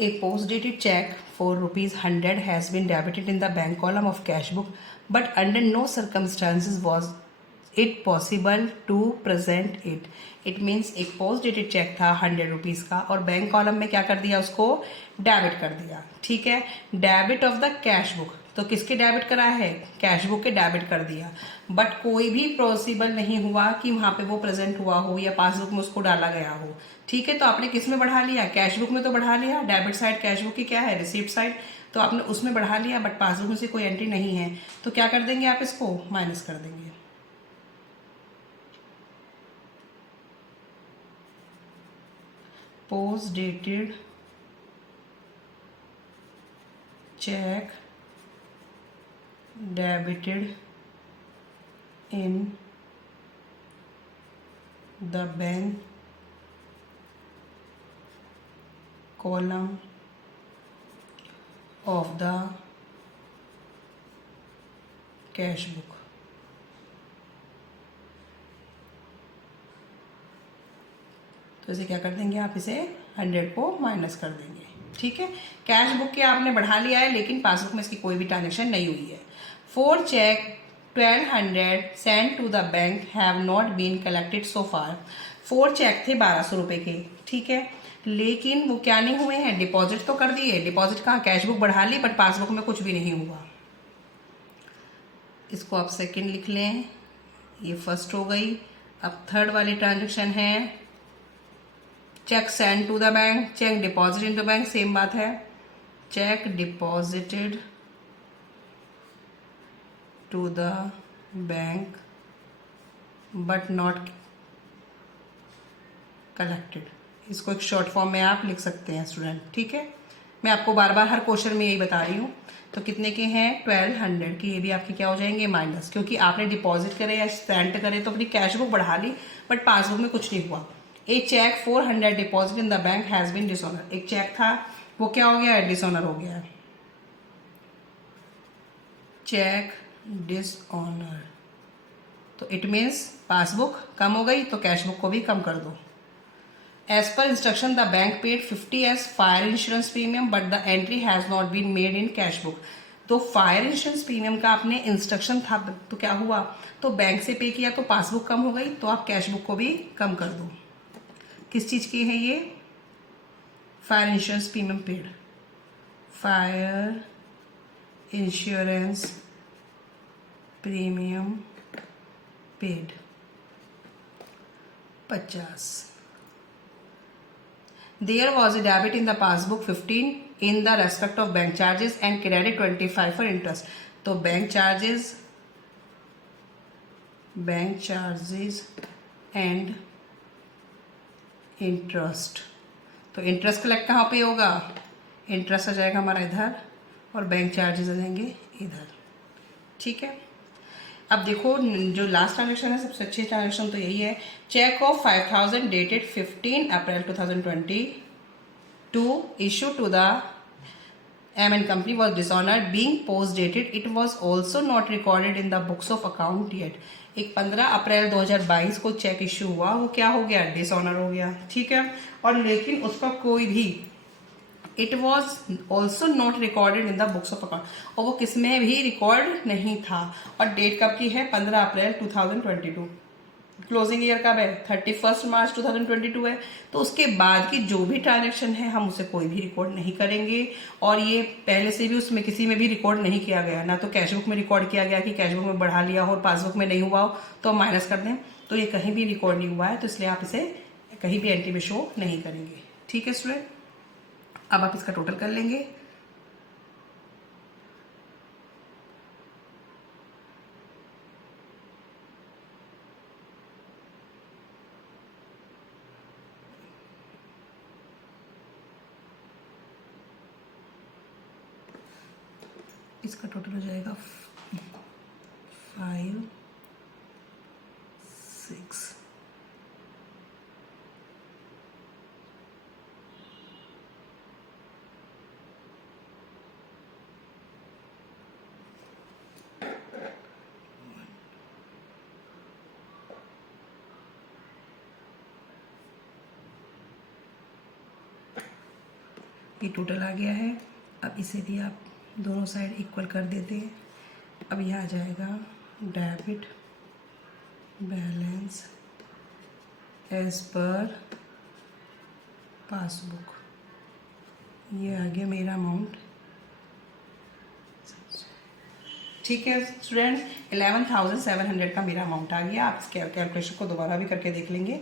A post-dated check for ₹100 has been debited in the bank column of cash book, but under no circumstances was it possible to present it. It means एक post dated cheque था ₹100 का और bank column में क्या कर दिया, उसको debit कर दिया. ठीक है, debit of the cash book. तो किसके डेबिट करा है, कैश बुक के डेबिट कर दिया, बट कोई भी पॉसिबल नहीं हुआ कि वहां पे वो प्रेजेंट हुआ हो या पासबुक में उसको डाला गया हो. ठीक है, तो आपने किस में बढ़ा लिया, कैश बुक में तो बढ़ा लिया. डेबिट साइड कैश बुक की क्या है, रिसीप्ट साइड, तो आपने उसमें बढ़ा लिया, बट पासबुक में से कोई एंट्री नहीं है. तो क्या कर देंगे आप, इसको माइनस कर देंगे. Post dated cheque debited in the bank column of the cash book. तो इसे क्या कर देंगे आप, इसे 100 को माइनस कर देंगे. ठीक है, कैश बुक के आपने बढ़ा लिया है, लेकिन पासबुक में इसकी कोई भी ट्रांजेक्शन नहीं हुई है. 4 cheque 1200 send to the bank have not been collected so far. 4 cheque थे 1200 रुपए के. ठीक है, लेकिन वो क्या नहीं हुए हैं, डिपॉजिट तो कर दिए. डिपॉजिट कहाँ, कैश बुक बढ़ा ली, बट पासबुक में कुछ भी नहीं हुआ. इसको आप सेकंड लिख लें, ये फर्स्ट हो गई. अब थर्ड वाली ट्रांजेक्शन है cheque send to the bank, cheque deposit in the bank, same बात है. Cheque deposited to the bank but not collected. इसको एक शॉर्ट फॉर्म में आप लिख सकते हैं स्टूडेंट. ठीक है, मैं आपको बार बार हर क्वेश्चन में यही बता रही हूँ. तो कितने के हैं, 1200 की. ये भी आपके क्या हो जाएंगे, माइनस, क्योंकि आपने डिपॉजिट करे या सेंड करे तो अपनी कैश बुक बढ़ा ली, बट पासबुक में कुछ नहीं हुआ. एक cheque 400 deposit in the bank has been dishonour. एक चेक था, वो क्या हो गया है, डिसऑनर हो गया है. चेक डिसऑनर, तो इट मीन्स पासबुक कम हो गई, तो कैश बुक को भी कम कर दो. As per instruction the bank paid 50 as fire insurance premium but the entry has not been made in cash book. तो फायर इंश्योरेंस प्रीमियम का आपने इंस्ट्रक्शन था, तो क्या हुआ, तो बैंक से पे किया तो पासबुक कम हो गई, तो आप कैश बुक को भी कम कर दो. किस चीज की है ये, fire insurance premium paid. Fire insurance premium paid 50. There was a debit in the passbook 15 in the respect of bank charges and credit 25 for interest. तो बैंक चार्जेस एंड इंटरेस्ट. तो इंटरेस्ट कलेक्ट कहाँ पे होगा, interest आ जाएगा हमारा इधर और bank charges आ जाएंगे इधर. ठीक है, अब देखो जो लास्ट ट्रांजेक्शन है, सबसे अच्छी ट्रांजेक्शन तो यही है. Cheque of 5000 dated 15 April 2022 issue to the M&M company was dishonored being post dated. It was also not recorded in the books of account yet. एक 15 अप्रैल 2022 को चेक इश्यू हुआ, वो क्या हो गया, डिसऑनर हो गया. ठीक है, और लेकिन उसका कोई भी, it was also not recorded in the books of account, और वो किसमें भी रिकॉर्ड नहीं था. और डेट कब की है, 15 अप्रैल 2022. क्लोजिंग ईयर कब है, 31 मार्च 2022 है. तो उसके बाद की जो भी ट्रांजेक्शन है हम उसे कोई भी रिकॉर्ड नहीं करेंगे. और ये पहले से भी उसमें किसी में भी रिकॉर्ड नहीं किया गया, ना तो कैश बुक में रिकॉर्ड किया गया कि कैश बुक में बढ़ा लिया हो और पासबुक में नहीं हुआ हो तो हम माइनस कर दें. तो ये कहीं भी रिकॉर्ड नहीं हुआ है, तो इसलिए आप इसे कहीं भी एंट्री में शो नहीं करेंगे. ठीक है स्टूडेंट, अब आप इसका टोटल कर लेंगे. इसका टोटल हो जाएगा 5 6. ये टोटल आ गया है। अब इसे भी आप दोनों साइड इक्वल कर देते हैं। अब यह आ जाएगा debit balance as per passbook. ये आ गया मेरा अमाउंट। ठीक है स्टूडेंट, 11,700 का मेरा अमाउंट आ गया। आप इस कैलकुलेशन को दोबारा भी करके देख लेंगे।